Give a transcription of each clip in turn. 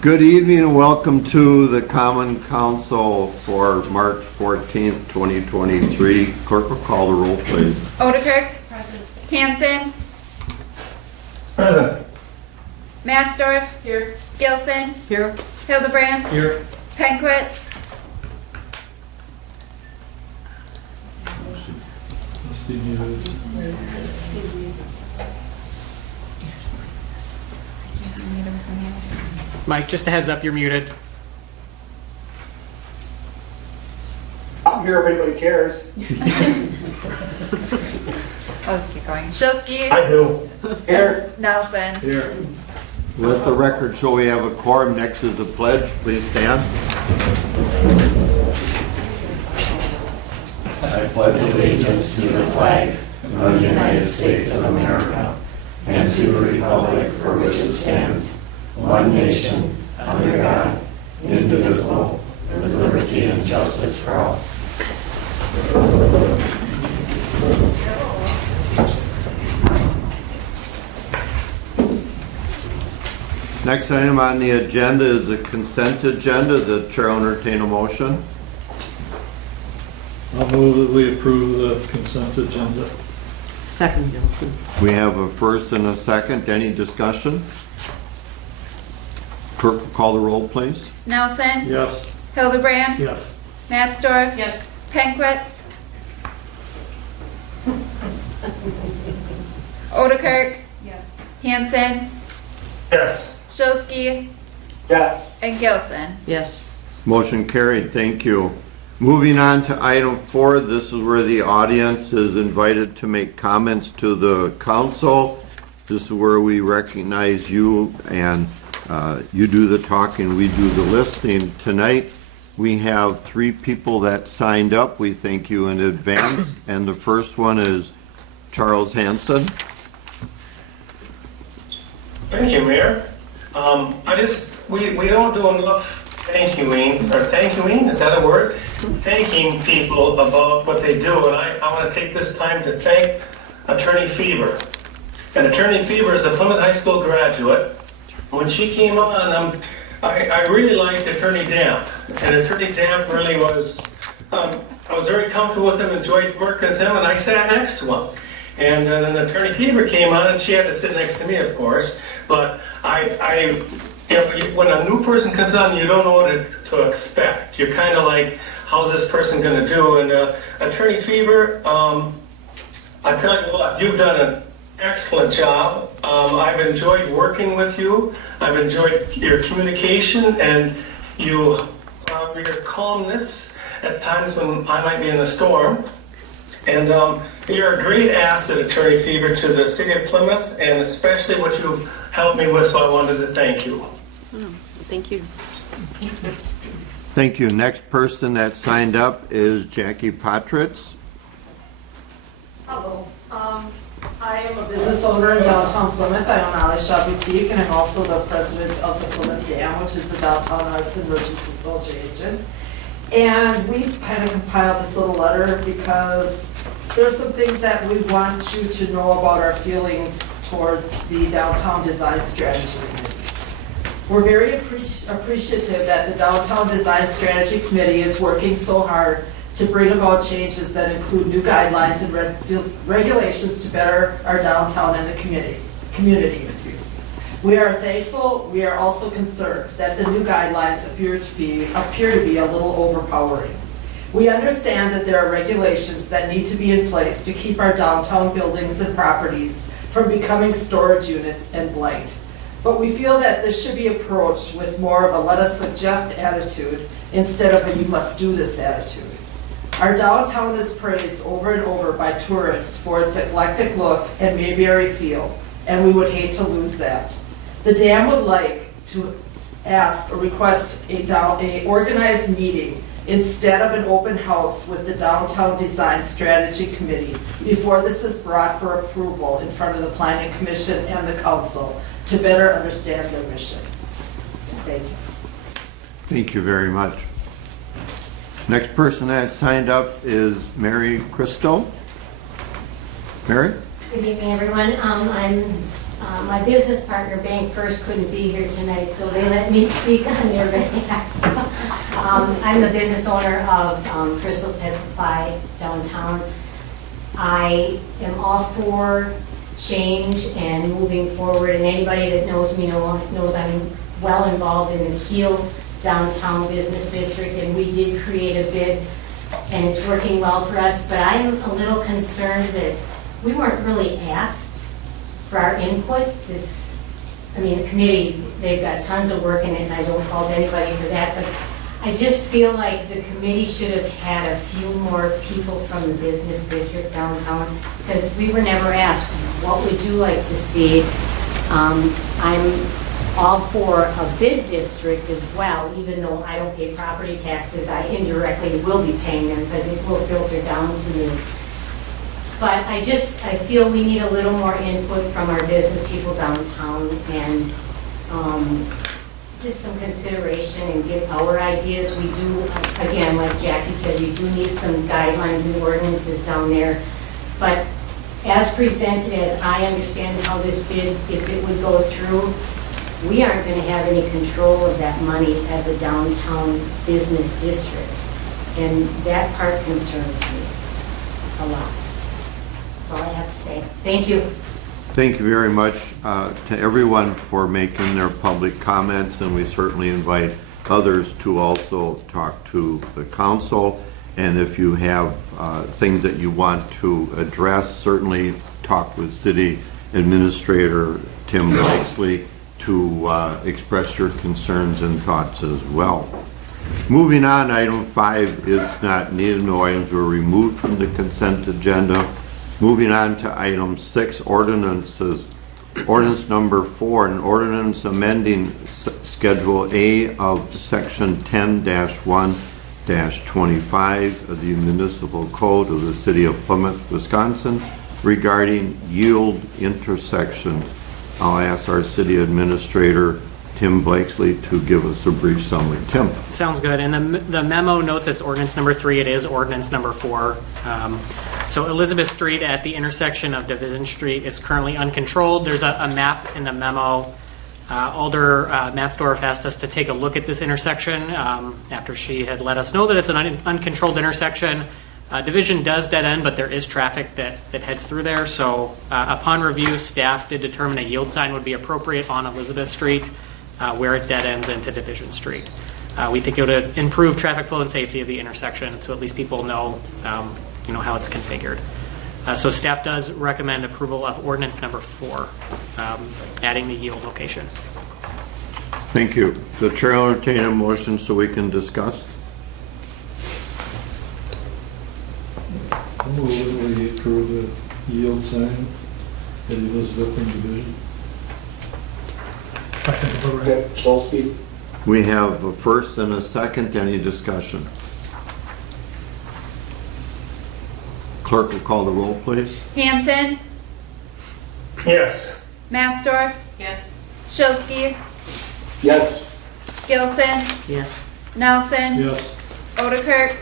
Good evening and welcome to the Common Council for March 14th, 2023. Clerk will call the roll, please. Odekirk. Present. Hanson. Present. Matsdorf. Here. Gilson. Here. Hildebrand. Here. Penquitz. Must be muted. Mike, just a heads up, you're muted. I'm here if anybody cares. I'll just keep going. Shilsky. I do. Here. Nelson. Here. Let the record show we have a quorum. Next is the pledge. Please stand. I pledge allegiance to the flag of the United States of America and to the republic for which it stands, one nation, under God, indivisible, with liberty and justice for all. Next item on the agenda is the consent agenda. The chair will entertain a motion. I'll move that we approve the consent agenda. Second, Gilson. We have a first and a second. Any discussion? Clerk will call the roll, please. Nelson. Yes. Hildebrand. Yes. Matsdorf. Yes. Penquitz. Odekirk. Yes. Hanson. Yes. Shilsky. Yes. And Gilson. Yes. Motion carried. Thank you. Moving on to item 4, this is where the audience is invited to make comments to the council. This is where we recognize you and you do the talking, we do the listening. Tonight, we have 3 people that signed up. We thank you in advance. And the first one is Charles Hanson. Thank you, Mayor. We don't do enough thank youing, is that a word? Thanking people about what they do, and I want to take this time to thank Attorney Fever. And Attorney Fever is a Plymouth High School graduate. When she came on, I really liked Attorney Damp, and Attorney Damp really was, I was very comfortable with him, enjoyed working with him, and I sat next to him. And then Attorney Fever came on, and she had to sit next to me, of course. But when a new person comes on, you don't know what to expect. You're kind of like, how's this person going to do? And Attorney Fever, I tell you what, you've done an excellent job. I've enjoyed working with you. I've enjoyed your communication and your calmness at times when I might be in a storm. And you're a great asset, Attorney Fever, to the city of Plymouth, and especially what you've helped me with, so I wanted to thank you. Thank you. Thank you. Next person that signed up is Jackie Potritz. Hello. I am a business owner in downtown Plymouth. I own Ali Shaw Boutique, and I'm also the president of the Plymouth Dam, which is the Downtown Arts and Merchants Association. And we kind of compiled this little letter because there are some things that we want you to know about our feelings towards the Downtown Design Strategy Committee. We're very appreciative that the Downtown Design Strategy Committee is working so hard to bring about changes that include new guidelines and regulations to better our downtown and the community. We are thankful. We are also concerned that the new guidelines appear to be a little overpowering. We understand that there are regulations that need to be in place to keep our downtown buildings and properties from becoming storage units and blight. But we feel that this should be approached with more of a let us suggest attitude instead of a you must do this attitude. Our downtown is praised over and over by tourists for its eclectic look and Mayberry feel, and we would hate to lose that. The dam would like to ask or request a organized meeting instead of an open house with the Downtown Design Strategy Committee before this is brought for approval in front of the Planning Commission and the Council to better understand their mission. Thank you. Thank you very much. Next person that signed up is Mary Christo. Mary? Good evening, everyone. I'm My business partner, Bank First, couldn't be here tonight, so they let me speak on their behalf. I'm the business owner of Crystal's Pet Supply downtown. I am all for change and moving forward, and anybody that knows me knows I'm well involved in the Kiel downtown business district, and we did create a bid, and it's working well for us, but I'm a little concerned that we weren't really asked for our input. The committee, they've got tons of work in it, and I don't fault anybody for that, but I just feel like the committee should have had a few more people from the business district downtown, because we were never asked, what would you like to see? I'm all for a bid district as well, even though I don't pay property taxes, I indirectly will be paying them because it will filter down to me. But I feel we need a little more input from our business people downtown, and just some consideration and give our ideas. We do, again, like Jackie said, we do need some guidelines and ordinances down there. But as presented, as I understand how this bid, if it would go through, we aren't going to have any control of that money as a downtown business district. And that part concerns me a lot. That's all I have to say. Thank you. Thank you very much to everyone for making their public comments, and we certainly invite others to also talk to the council. And if you have things that you want to address, certainly talk with City Administrator Tim Blakesley to express your concerns and thoughts as well. Moving on, item 5 is not needed. No items were removed from the consent agenda. Moving on to item 6, ordinances. Ordinance number 4, an ordinance amending Schedule A of Section 10-1-25 of the Municipal Code of the City of Plymouth, Wisconsin regarding yield intersections. I'll ask our City Administrator, Tim Blakesley, to give us a brief summary. Tim. Sounds good. And the memo notes it's ordinance number 3. It is ordinance number 4. So Elizabeth Street at the intersection of Division Street is currently uncontrolled. There's a map in the memo. Alder Matzdorf asked us to take a look at this intersection after she had let us know that it's an uncontrolled intersection. Division does dead end, but there is traffic that heads through there. So upon review, staff did determine a yield sign would be appropriate on Elizabeth Street where it dead ends into Division Street. We think it would improve traffic flow and safety of the intersection, so at least people know how it's configured. So staff does recommend approval of ordinance number 4, adding the yield location. Thank you. The chair will entertain a motion so we can discuss. I move that we approve the yield sign at Elizabeth and Division. Okay, Cholsky. We have a first and a second. Any discussion? Clerk will call the roll, please. Hanson, Yes. Matzdorf, Yes. Shilsky, Yes. Gilson, Yes. Nelson, Yes. Odekirk,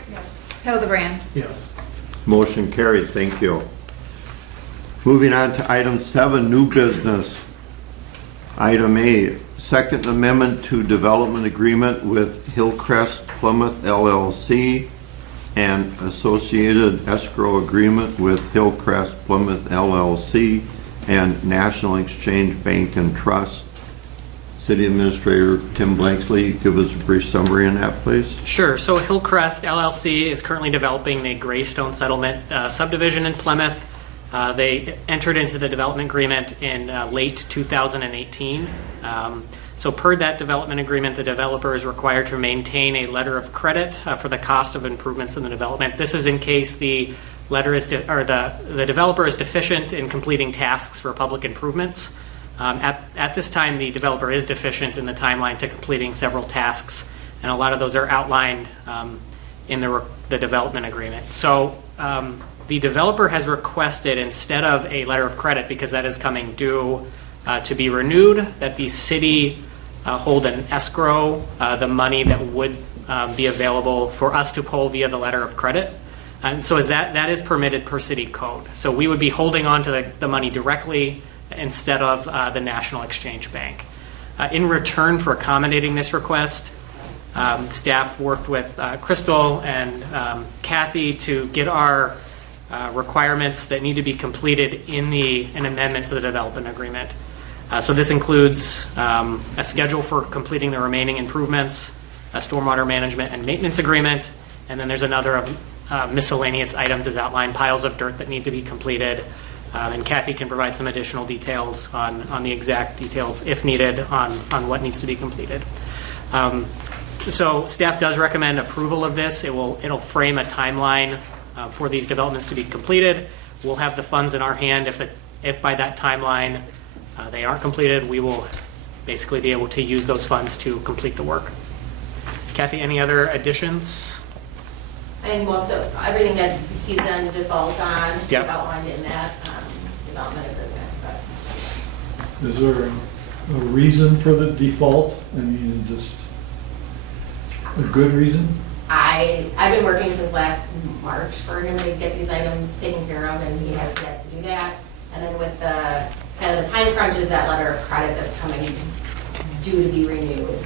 Hildebrand. Yes. Motion carried. Thank you. Moving on to item 7, new business. Item A, second amendment to development agreement with Hillcrest Plymouth LLC and associated escrow agreement with Hillcrest Plymouth LLC and National Exchange Bank and Trust. City Administrator Tim Blakesley, give us a brief summary on that, please. Sure. So Hillcrest LLC is currently developing the Greystone Settlement subdivision in Plymouth. They entered into the development agreement in late 2018. So per that development agreement, the developer is required to maintain a letter of credit for the cost of improvements in the development. This is in case the letter is the developer is deficient in completing tasks for public improvements. At this time, the developer is deficient in the timeline to completing several tasks, and a lot of those are outlined in the development agreement. So the developer has requested, instead of a letter of credit, because that is coming due to be renewed, that the city hold an escrow, the money that would be available for us to pull via the letter of credit. And so that is permitted per city code. So we would be holding on to the money directly instead of the National Exchange Bank. In return for accommodating this request, staff worked with Crystal and Kathy to get our requirements that need to be completed in an amendment to the development agreement. So this includes a schedule for completing the remaining improvements, a stormwater management and maintenance agreement, and then there's another of miscellaneous items as outlined, piles of dirt that need to be completed. And Kathy can provide some additional details on the exact details, if needed, on what needs to be completed. So staff does recommend approval of this. It'll frame a timeline for these developments to be completed. We'll have the funds in our hand. If by that timeline they aren't completed, we will basically be able to use those funds to complete the work. Kathy, any other additions? And most of, everything that he's done default on is Yep. outlined in that development agreement. But Is there a reason for the default? I mean, just a good reason? I've been working since last March for him to get these items taken care of, and he has yet to do that. And then with the kind of the time crunch is that letter of credit that's coming due to be renewed.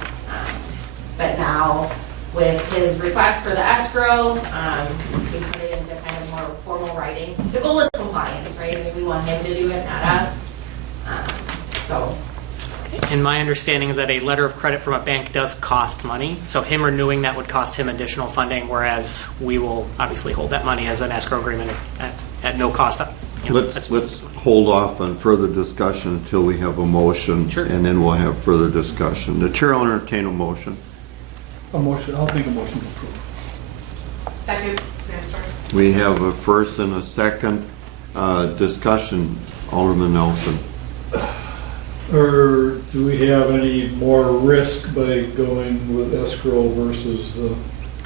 But now with his request for the escrow, we put it into kind of more formal writing. The goal is compliance, right? I mean, we want him to do it, not us. So. And my understanding is that a letter of credit from a bank does cost money. So him renewing that would cost him additional funding, whereas we will obviously hold that money as an escrow agreement at no cost. Let's hold off on further discussion until we have a motion. Sure. And then we'll have further discussion. The chair will entertain a motion. I'll make a motion to approve. Second, Master. We have a first and a second discussion. Alderman Nelson. Or do we have any more risk by going with escrow versus the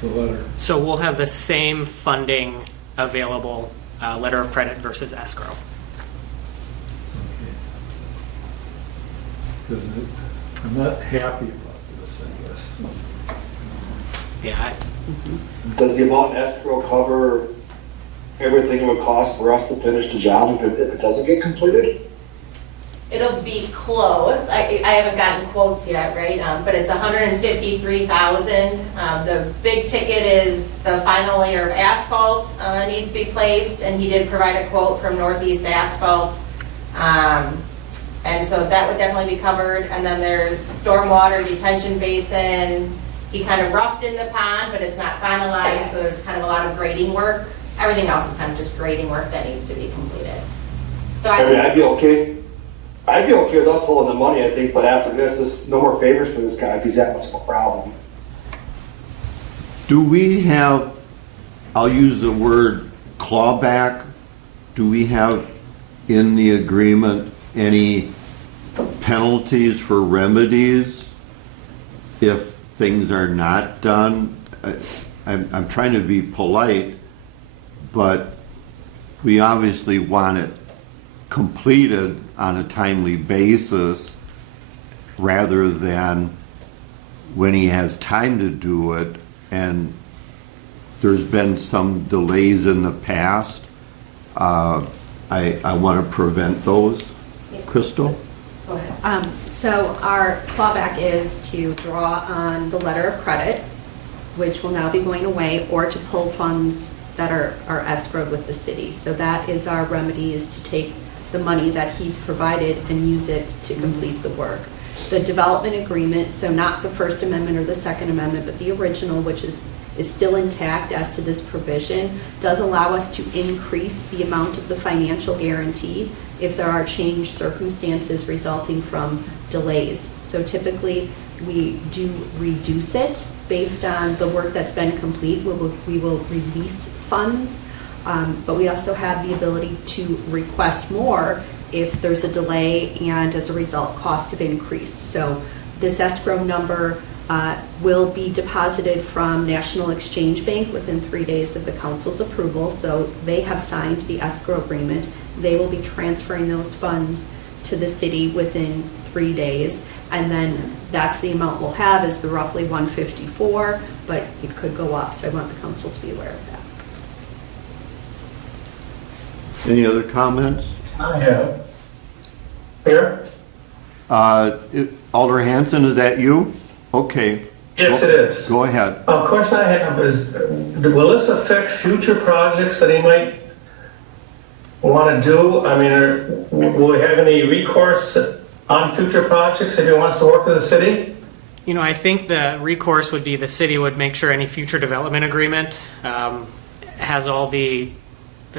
letter? So we'll have the same funding available, letter of credit versus escrow. Because I'm not happy about this, I guess. Yeah, Does the amount in escrow cover everything it would cost for us to finish the job if it doesn't get completed? It'll be close. I haven't gotten quotes yet, right? But it's $153,000. The big ticket is the final layer of asphalt needs to be placed, and he did provide a quote from Northeast Asphalt. And so that would definitely be covered. And then there's stormwater detention basin. He kind of roughed in the pond, but it's not finalized, so there's kind of a lot of grading work. Everything else is kind of just grading work that needs to be completed. So I mean, I'd be okay with us holding the money, I think, but after this, there's no more favors for this guy if he's that much of a problem. Do we have, I'll use the word clawback, do we have in the agreement any penalties for remedies if things are not done? I'm trying to be polite, but we obviously want it completed on a timely basis rather than when he has time to do it. And there's been some delays in the past. I want to prevent those. Crystal? go ahead. So our clawback is to draw on the letter of credit, which will now be going away, or to pull funds that are escrowed with the city. So that is our remedy, is to take the money that he's provided and use it to complete the work. The development agreement, so not the First Amendment or the Second Amendment, but the original, which is still intact as to this provision, does allow us to increase the amount of the financial guarantee if there are changed circumstances resulting from delays. So typically, we do reduce it based on the work that's been complete. We will release funds, but we also have the ability to request more if there's a delay and as a result costs have increased. So this escrow number will be deposited from National Exchange Bank within 3 days of the council's approval. So they have signed the escrow agreement. They will be transferring those funds to the city within 3 days. And then that's the amount we'll have, is the roughly 154, but it could go up. So I want the council to be aware of that. Any other comments? I have. Mayor? Alder Hanson, is that you? Okay. Yes, it is. Go ahead. A question I have is, will this affect future projects that he might want to do? I mean, will he have any recourse on future projects if he wants to work with the city? You know, I think the recourse would be the city would make sure any future development agreement has all the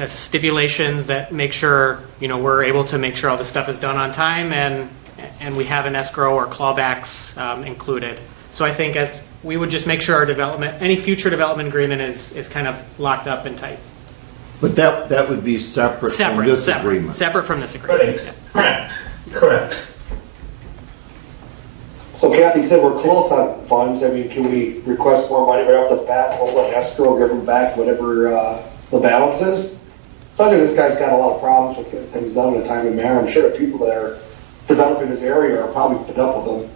stipulations that make sure, you know, we're able to make sure all this stuff is done on time and we have an escrow or clawbacks included. So I think as we would just make sure our development, any future development agreement is kind of locked up and tight. But that would be separate from this agreement. Separate from this agreement. Right. Correct. So Kathy said we're close on funds. I mean, can we request more money right off the bat, hold an escrow, give them back whatever the balance is? So I think this guy's got a lot of problems with getting things done in a timely manner. I'm sure the people that are developing this area are probably fed up with them.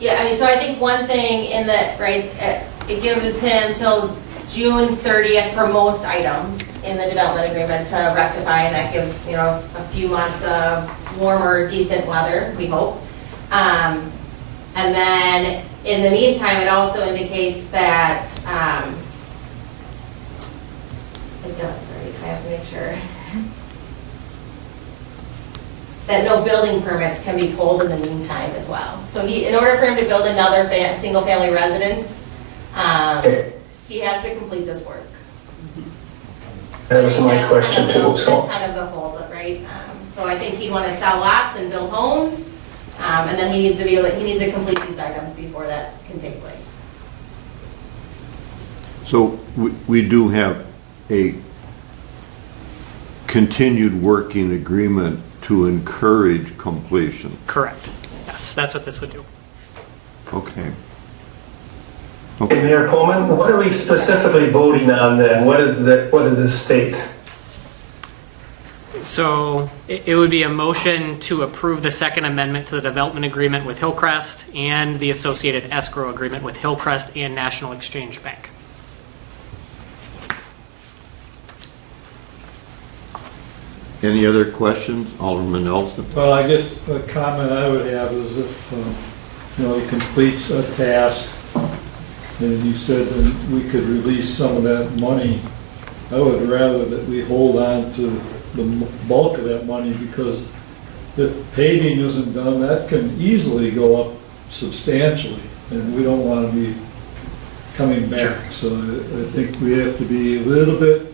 Yeah, I mean, so I think one thing in that, right, it gives him till June 30th for most items in the development agreement to rectify, and that gives, you know, a few months of warmer, decent weather, we hope. And then in the meantime, it also indicates that, it does, sorry, I have to make sure, that no building permits can be pulled in the meantime as well. So in order for him to build another single-family residence, he has to complete this work. That was my question too, That's so. kind of the holdup, right? So I think he'd want to sell lots and build homes, and then he needs to complete these items before that can take place. So we do have a continued working agreement to encourage completion. Correct. Yes, that's what this would do. Okay. Hey, Mayor Coleman, what are we specifically voting on then? What is the state? So it would be a motion to approve the second amendment to the development agreement with Hillcrest and the associated escrow agreement with Hillcrest and National Exchange Bank. Any other questions? Alderman Nelson? Well, I guess the comment I would have is if, you know, he completes a task, and you said that we could release some of that money, I would rather that we hold on to the bulk of that money, because if paving isn't done, that can easily go up substantially, and we don't want to be coming back. So I think we have to be a little bit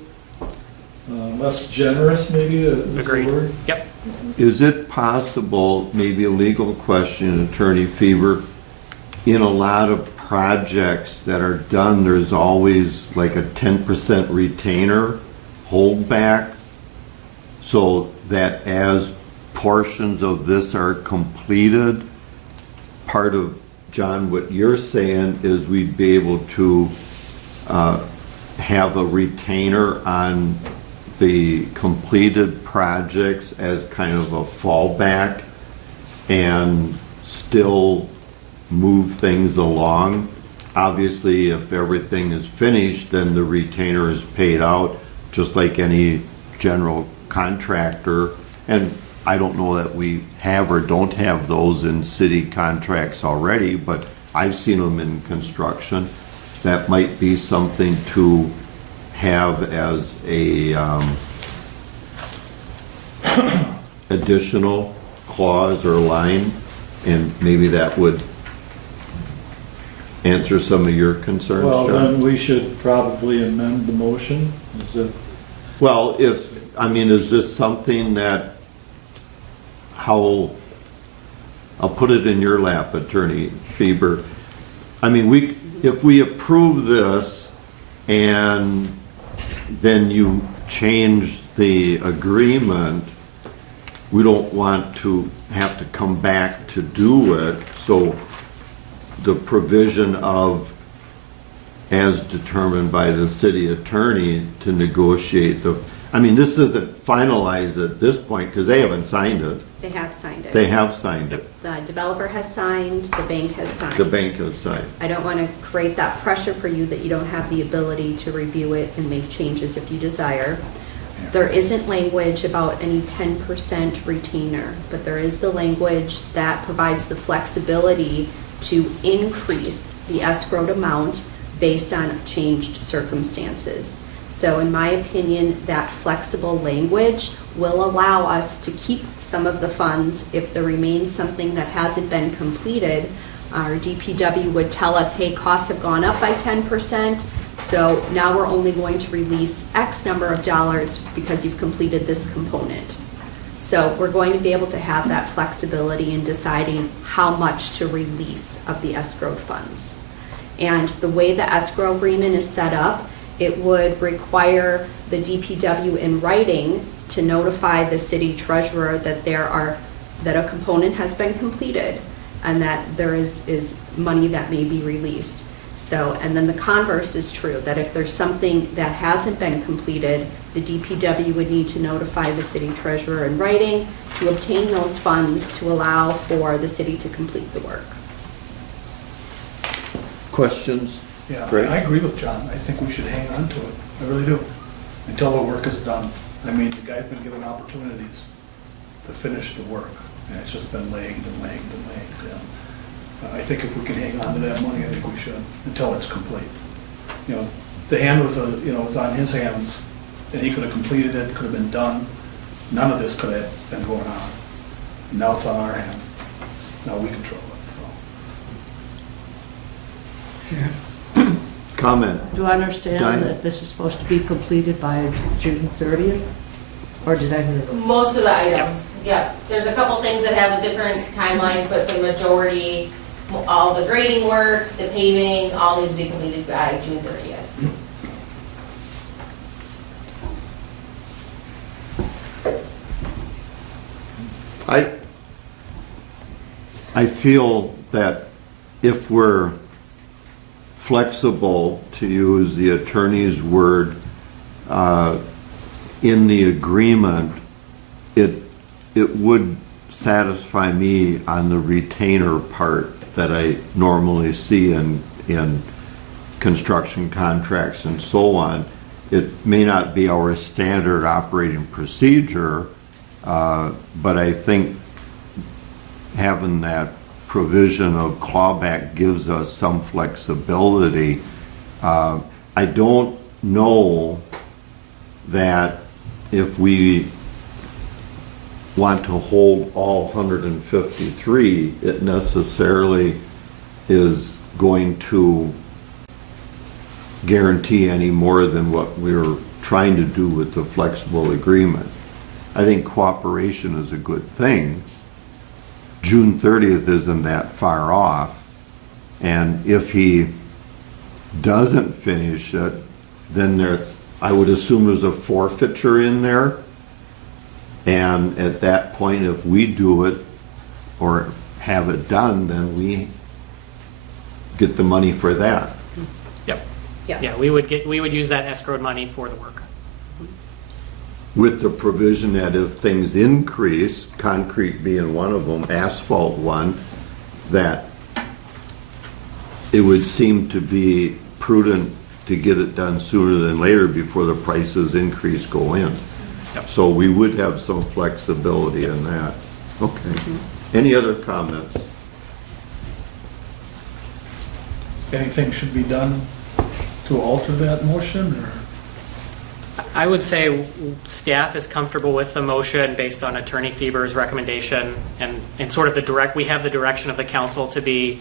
less generous, maybe, is the Agreed. word. Yep. Is it possible, maybe a legal question, Attorney Fever, in a lot of projects that are done, there's always like a 10% retainer holdback, so that as portions of this are completed, part of, John, what you're saying is we'd be able to have a retainer on the completed projects as kind of a fallback and still move things along. Obviously, if everything is finished, then the retainer is paid out, just like any general contractor. And I don't know that we have or don't have those in city contracts already, but I've seen them in construction. That might be something to have as a additional clause or line, and maybe that would answer some of your concerns, Well, John? then we should probably amend the motion. Is it? Well, is this something that, I'll put it in your lap, Attorney Feber. If we approve this and then you change the agreement, we don't want to have to come back to do it. So the provision of, as determined by the city attorney, to negotiate this isn't finalized at this point because they haven't signed it. They have signed it. They have signed it. The developer has signed, the bank has signed. The bank has signed. I don't want to create that pressure for you that you don't have the ability to review it and make changes if you desire. There isn't language about any 10% retainer, but there is the language that provides the flexibility to increase the escrowed amount based on changed circumstances. So in my opinion, that flexible language will allow us to keep some of the funds if there remains something that hasn't been completed. Our DPW would tell us, hey, costs have gone up by 10%, so now we're only going to release X number of dollars because you've completed this component. So we're going to be able to have that flexibility in deciding how much to release of the escrowed funds. And the way the escrow agreement is set up, it would require the DPW in writing to notify the city treasurer that that a component has been completed and that there is money that may be released. So, and then the converse is true, that if there's something that hasn't been completed, the DPW would need to notify the city treasurer in writing to obtain those funds to allow for the city to complete the work. Questions? Yeah, Great. I agree with John. I think we should hang on to it. I really do. Until the work is done. I mean, the guy's been given opportunities to finish the work, and it's just been lagged and lagged and lagged. And I think if we can hang on to that money, I think we should, until it's complete. You know, the hand was, was on his hands, and he could have completed it, could have been done. None of this could have been going on. And now it's on our hands. Now we control it, so. Comment? Do I understand Diane? that this is supposed to be completed by June 30th? Or did I hear wrong? Most of the items, yeah. There's a couple things that have different timelines, but for the majority, all the grading work, the paving, all needs to be completed by June 30th. I feel that if we're flexible, to use the attorney's word, in the agreement, it would satisfy me on the retainer part that I normally see in construction contracts and so on. It may not be our standard operating procedure, but I think having that provision of clawback gives us some flexibility. I don't know that if we want to hold all 153, it necessarily is going to guarantee any more than what we're trying to do with the flexible agreement. I think cooperation is a good thing. June 30th isn't that far off. And if he doesn't finish it, then I would assume there's a forfeiture in there. And at that point, if we do it or have it done, then we get the money for that. Yep. Yes. Yeah, we would use that escrowed money for the work. With the provision that if things increase, concrete being one of them, asphalt one, that it would seem to be prudent to get it done sooner than later before the prices increase go in. Yep. So we would have some flexibility in that. Okay. Any other comments? Anything should be done to alter that motion, or? I would say staff is comfortable with the motion based on Attorney Fieber's recommendation and sort of we have the direction of the council to be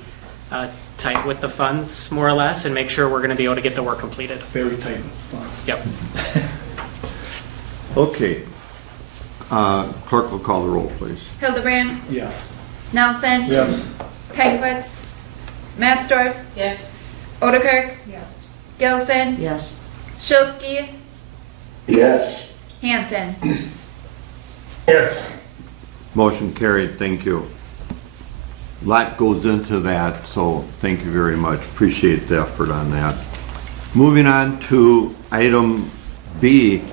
tight with the funds, more or less, and make sure we're going to be able to get the work completed. Very tight with the funds. Yep. Okay. Clerk will call the roll, please. Hildebrand, Yes. Nelson. Yes. Pegwitz, Mattsdorf, Yes. Odekirk, Yes. Gilson, Yes. Shilsky, Yes. Hanson. Yes. Motion carried, thank you. Lot goes into that, so thank you very much. Appreciate the effort on that. Moving on to item B,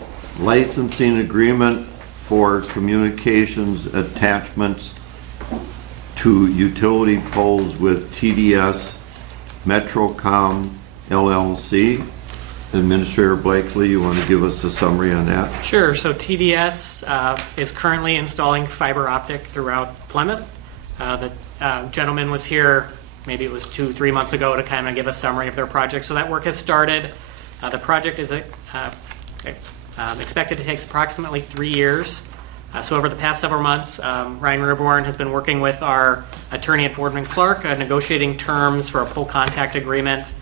licensing agreement for communications attachments to utility poles with TDS Metrocom LLC. Administrator Blakesley, you want to give us a summary on that? Sure. So TDS is currently installing fiber optic throughout Plymouth. The gentleman was here, maybe it was 2-3 months ago, to kind of give a summary of their project. So that work has started. The project is expected to take approximately 3 years. So over the past several months, Ryan Rearborn has been working with our attorney at Boardman Clark, negotiating terms for a pole contact agreement,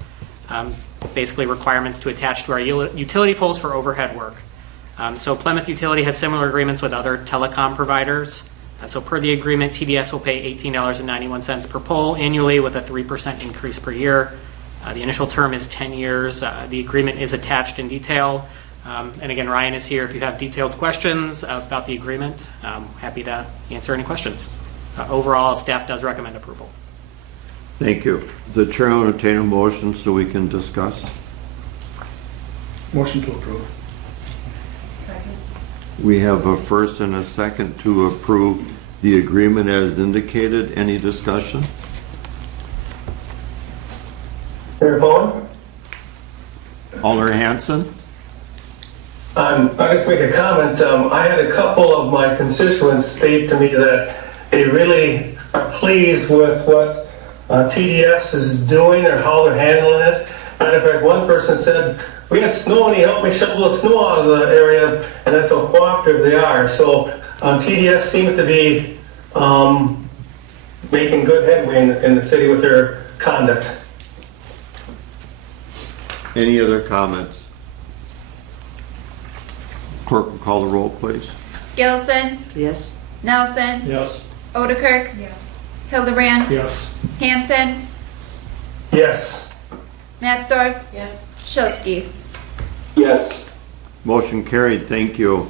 basically requirements to attach to our utility poles for overhead work. So Plymouth Utility has similar agreements with other telecom providers. So per the agreement, TDS will pay $18.91 per pole annually with a 3% increase per year. The initial term is 10 years. The agreement is attached in detail. And again, Ryan is here if you have detailed questions about the agreement. Happy to answer any questions. Overall, staff does recommend approval. Thank you. The chair will entertain a motion so we can discuss. Motion to approve. Second. We have a first and a second to approve the agreement as indicated. Any discussion? Mayor Bowen? Alder Hanson? I just make a comment. I had a couple of my constituents state to me that they really are pleased with what TDS is doing or how they're handling it. Matter of fact, one person said, "We had snow and he helped me shovel the snow out of the area," and that's how cooperative they are. So TDS seems to be making good headway in the city with their conduct. Any other comments? Clerk will call the roll, please. Gilson, Yes. Nelson, Yes. Odekirk, Yes. Hildebrand, Yes. Hanson, Yes. Matsdorf, Yes. Shilsky. Yes. Motion carried, thank you.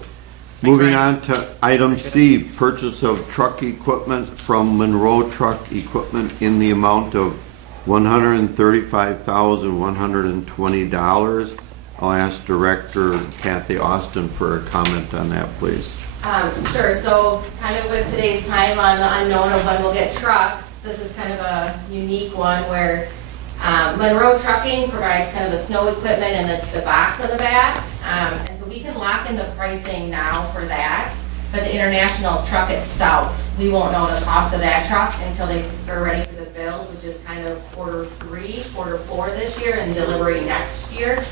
Thanks, Moving Ryan. on to item C, purchase of truck equipment from Monroe Truck Equipment in the amount of $135,120. I'll ask Director Kathy Austin for a comment on that, please. Sure, so kind of with today's time on the unknown of when we'll get trucks, this is kind of a unique one where Monroe Trucking provides kind of the snow equipment and the box on the back. And so we can lock in the pricing now for that, but the international truck itself, we won't know the cost of that truck until they are ready for the build, which is kind of quarter 4 this year and delivery next year.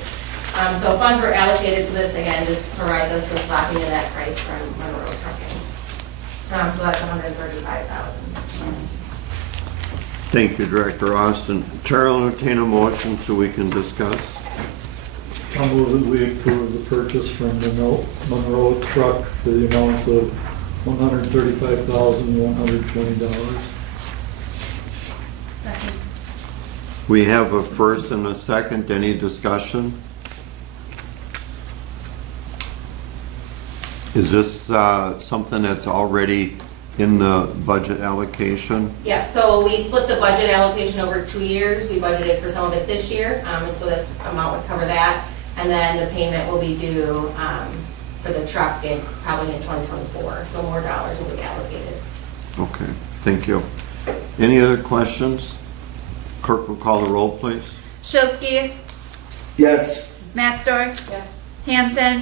So funds were allocated to this, again, just provides us with locking in that price from Monroe Trucking. So that's $135,000. Thank you, Director Austin. Chair will entertain a motion so we can discuss. I'll move that we approve the purchase from Monroe Truck for the amount of $135,120. Second. We have a first and a second. Any discussion? Is this something that's already in the budget allocation? Yeah, so we split the budget allocation over 2 years. We budgeted for some of it this year, and so this amount would cover that. And then the payment will be due for the truck probably in 2024, so more dollars will be allocated. Okay, thank you. Any other questions? Clerk will call the roll, please. Shilsky, Yes. Matsdorf, Yes. Hanson,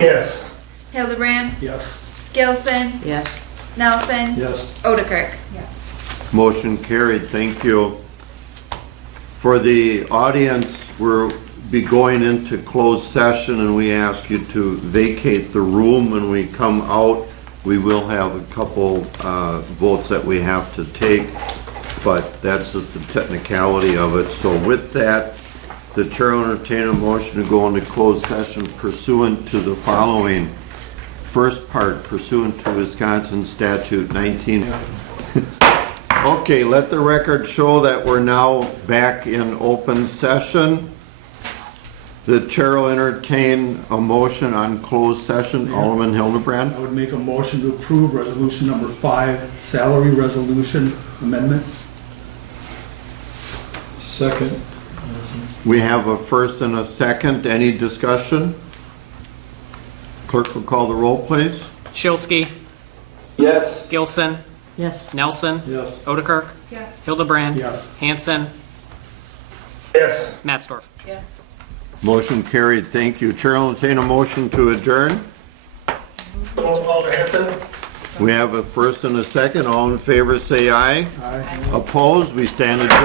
Yes. Hildebrand, Yes. Gilson, Yes. Nelson, Yes. Odekirk. Yes. Motion carried, thank you. For the audience, we'll be going into closed session and we ask you to vacate the room when we come out. We will have a couple votes that we have to take, but that's just the technicality of it. So with that, the chair will entertain a motion to go into closed session pursuant to the following. First part, pursuant to Wisconsin statute 19. Okay, let the record show that we're now back in open session. The chair will entertain a motion on closed session. Alderman Hildebrand. I would make a motion to approve resolution number 5, salary resolution amendment. Second. We have a first and a second. Any discussion? Clerk will call the roll, please. Shilsky, Yes. Gilson, Yes. Nelson, Yes. Odekirk, Yes. Hildebrand, Yes. Hanson, Yes. Matsdorf. Yes. Motion carried, thank you. Chair will entertain a motion to adjourn. Alderson? We have a first and a second. All in favor, say aye. Opposed, we stand adjourned.